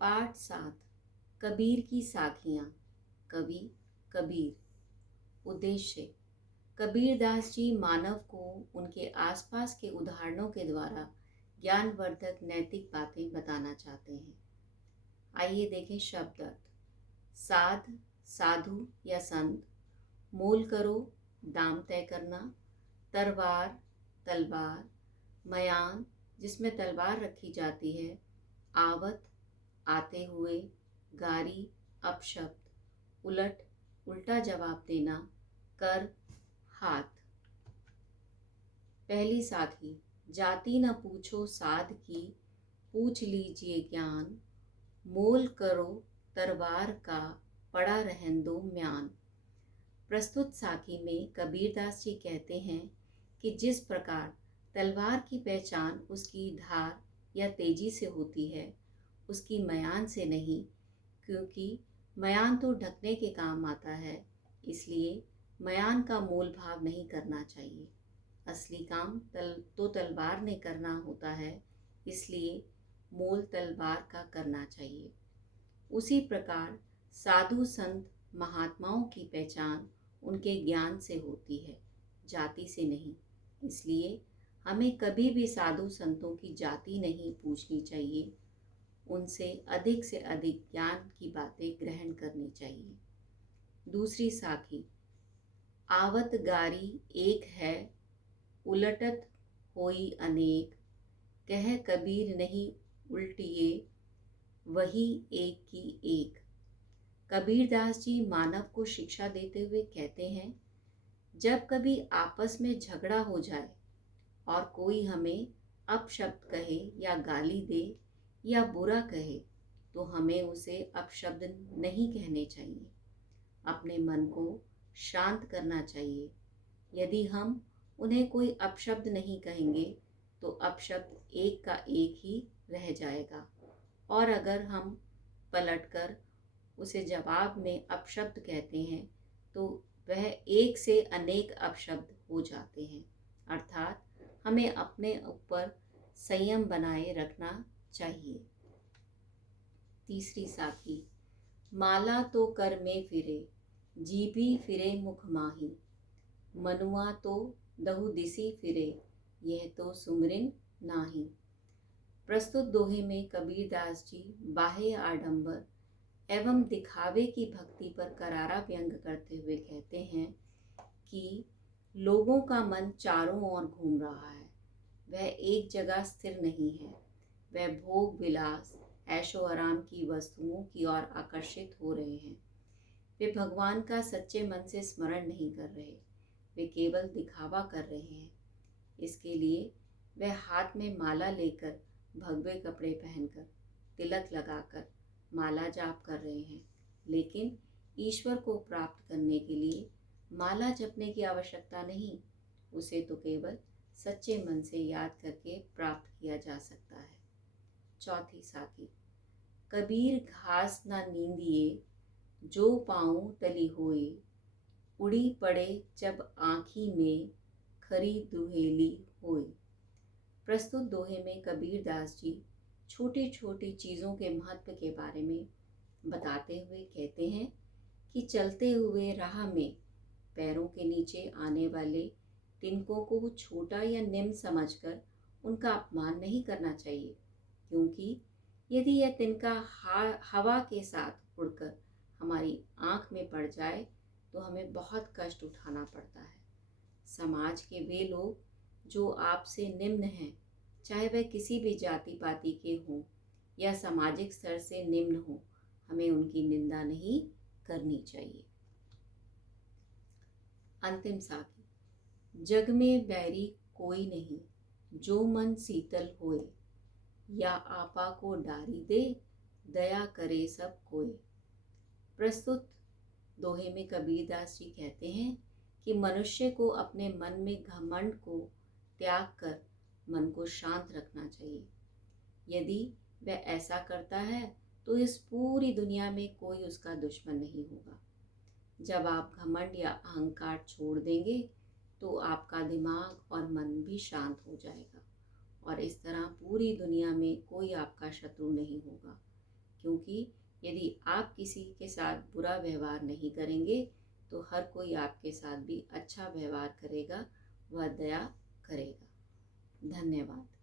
पाठ 7। कबीर की साखियाँ। कवि कबीर। उद्देश्य। कबीरदास जी मानव को उनके आसपास के उदाहरणों के द्वारा ज्ञानवर्धक नैतिक बातें बताना चाहते हैं। आइए देखें शब्द अर्थ। साध, साधु या संत। मोल करो, दाम तय करना। तरवार, तलवार। मयान, जिसमें तलवार रखी जाती है। आवत, आते हुए। गारी, अपशब्द। उलट, उल्टा जवाब देना। कर, हाथ। पहली साखी। जाति न पूछो साध की, पूछ लीजिए ज्ञान। मोल करो तरवार का, पड़ा रहन दो म्यान। प्रस्तुत साखी में कबीरदास जी कहते हैं कि जिस प्रकार तलवार की पहचान उसकी धार या तेजी से होती है, उसकी मयान से नहीं, क्योंकि मयान तो ढकने के काम आता है, इसलिए मयान का मोल भाव नहीं करना चाहिए। असली काम तो तलवार ने करना होता है, इसलिए मोल तलवार का करना चाहिए। उसी प्रकार साधु संत महात्माओं की पहचान उनके ज्ञान से होती है, जाति से नहीं। इसलिए हमें कभी भी साधु संतों की जाति नहीं पूछनी चाहिए, उनसे से अधिक ज्ञान की बातें ग्रहण करनी चाहिए। दूसरी साखी। आवत गारी एक है, उलटत होई अनेक। कह कबीर नहीं उल्टिए, वही एक की एक। कबीरदास जी मानव को शिक्षा देते हुए कहते हैं, जब कभी आपस में झगड़ा हो जाए और कोई हमें अपशब्द कहे या गाली दे या बुरा कहे, तो हमें उसे अपशब्द नहीं कहने चाहिए। अपने मन को शांत करना चाहिए। यदि हम उन्हें कोई अपशब्द नहीं कहेंगे तो अपशब्द एक का एक ही रह जाएगा, और अगर हम पलटकर उसे जवाब में अपशब्द कहते हैं तो वह एक से अनेक अपशब्द हो जाते हैं। अर्थात हमें अपने ऊपर संयम बनाए रखना चाहिए। तीसरी साखी। माला तो कर में फिरे, जीभी फिरे मुख माही। मनुआ तो दहु दिसी फिरे, यह तो सुमरिन नाही। प्रस्तुत दोहे में कबीरदास जी बाह्य आडंबर एवं दिखावे की भक्ति पर करारा व्यंग करते हुए कहते हैं कि लोगों का मन चारों ओर घूम रहा है, वह एक जगह स्थिर नहीं है। वह भोग विलास, ऐशो आराम की वस्तुओं की ओर आकर्षित हो रहे हैं। वे भगवान का सच्चे मन से स्मरण नहीं कर रहे, वे केवल दिखावा कर रहे हैं। इसके लिए वह हाथ में माला लेकर, भगवे कपड़े पहनकर, तिलक लगाकर माला जाप कर रहे हैं, लेकिन ईश्वर को प्राप्त करने के लिए माला जपने की आवश्यकता नहीं, उसे तो केवल सच्चे मन से याद करके प्राप्त किया जा सकता है। चौथी साखी। कबीर घास ना नींदिए, जो पाऊँ तली होए। उड़ी पड़े जब आँखी में, खरी दुहेली होए। प्रस्तुत दोहे में कबीरदास जी छोटी छोटी चीज़ों के महत्व के बारे में बताते हुए कहते हैं कि चलते हुए राह में पैरों के नीचे आने वाले तिनकों को छोटा या निम्न समझकर उनका अपमान नहीं करना चाहिए, क्योंकि यदि यह तिनका हवा के साथ उड़कर हमारी आँख में पड़ जाए तो हमें बहुत कष्ट उठाना पड़ता है। समाज के वे लोग जो आपसे निम्न हैं, चाहे वह किसी भी जाति पाति के हों या सामाजिक स्तर से निम्न हों, हमें उनकी निंदा नहीं करनी चाहिए। अंतिम साखी। जग में बैरी कोई नहीं, जो मन शीतल होए। या आपा को डारी दे, दया करे सब कोई। प्रस्तुत दोहे में कबीरदास जी कहते हैं कि मनुष्य को अपने मन में घमंड को त्याग कर मन को शांत रखना चाहिए। यदि वह ऐसा करता है तो इस पूरी दुनिया में कोई उसका दुश्मन नहीं होगा। जब आप घमंड या अहंकार छोड़ देंगे तो आपका दिमाग और मन भी शांत हो जाएगा, और इस तरह पूरी दुनिया में कोई आपका शत्रु नहीं होगा, क्योंकि किसी के साथ बुरा व्यवहार नहीं करेंगे तो हर कोई आपके साथ भी अच्छा व्यवहार करेगा व दया करेगा। धन्यवाद।